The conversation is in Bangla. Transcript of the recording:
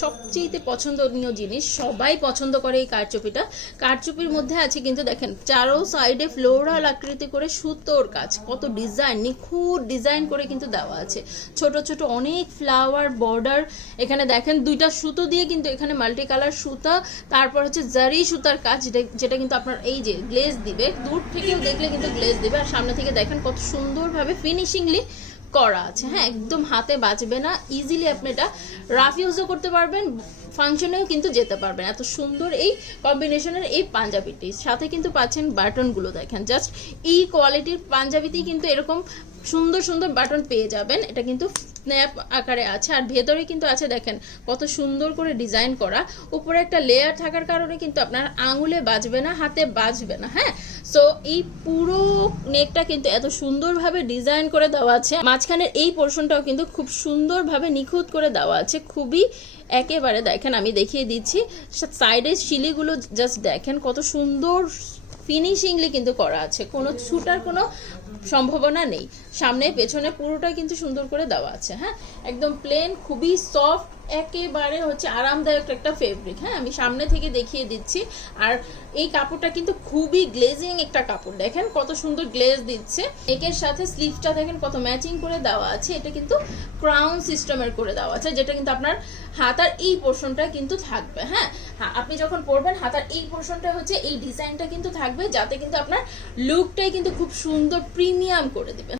সবচেয়ে পছন্দনীয় জিনিস, সবাই পছন্দ করে এই কারচুপিটা। কারচুপির মধ্যে আছে কিন্তু দেখেন চারো সাইডে ফ্লোরাল আকৃতি করে সুতোর কাজ, কত ডিজাইন, নিখুঁত ডিজাইন করে কিন্তু দেওয়া আছে। ছোট ছোট অনেক ফ্লাওয়ার বর্ডার, এখানে দেখেন দুইটা সুতো দিয়ে কিন্তু এখানে মাল্টি কালার সুতা, তারপর হচ্ছে জারি সুতার কাজ, যেটা কিন্তু আপনার এই যে গ্লেজ দিবে, দূর থেকেও দেখলে কিন্তু গ্লেজ দিবে। আর সামনে থেকে দেখেন কত সুন্দরভাবে ফিনিশিংলি করা আছে। হ্যাঁ, একদম হাতে বাজবে না, ইজিলি আপনি এটা রাফ ইউজও করতে পারবেন, ফাংশনেও কিন্তু যেতে পারবেন। এত সুন্দর এই কম্বিনেশনের এই পাঞ্জাবিটি, সাথে কিন্তু পাচ্ছেন বাটনগুলো, দেখেন জাস্ট এই কোয়ালিটির পাঞ্জাবিতেই কিন্তু এরকম সুন্দর সুন্দর বাটন পেয়ে যাবেন। এটা কিন্তু স্ন্যাপ আকারে আছে, আর ভেতরে কিন্তু আছে দেখেন কত সুন্দর করে ডিজাইন করা। উপরে একটা লেয়ার থাকার কারণে কিন্তু আপনার আঙুলে বাজবে না, হাতে বাজবে না। হ্যাঁ, সো এই পুরো নেকটা কিন্তু এত সুন্দরভাবে ডিজাইন করে দেওয়া আছে। মাঝখানের এই পোর্শনটাও কিন্তু খুব সুন্দরভাবে নিখুঁত করে দেওয়া আছে, খুবই একেবারে দেখেন আমি দেখিয়ে দিচ্ছি। সাইডের শিলিগুলো জাস্ট দেখেন কত সুন্দর ফিনিশিংলি কিন্তু করা আছে, কোনো ছুটার কোনো সম্ভাবনা নেই। সামনে পেছনে পুরোটা কিন্তু সুন্দর করে দেওয়া আছে। হ্যাঁ, একদম প্লেন, খুবই সফট, একেবারে হচ্ছে আরামদায়ক একটা ফেব্রিক। হ্যাঁ, আমি সামনে থেকে দেখিয়ে দিচ্ছি। আর এই কাপড়টা কিন্তু খুবই গ্লেজিং একটা কাপড়, দেখেন কত সুন্দর গ্লেজ দিচ্ছে। একের সাথে স্লিভটা দেখেন কত ম্যাচিং করে দেওয়া আছে। এটা কিন্তু ক্রাউন সিস্টেমের করে দেওয়া আছে, যেটা কিন্তু আপনার হাতার এই পোর্শনটা কিন্তু থাকবে। হ্যাঁ, আপনি যখন পরবেন হাতার এই পোর্শনটা হচ্ছে এই ডিজাইনটা কিন্তু থাকবে, যাতে কিন্তু আপনার লুকটাই কিন্তু খুব সুন্দর প্রিমিয়াম করে দিবে।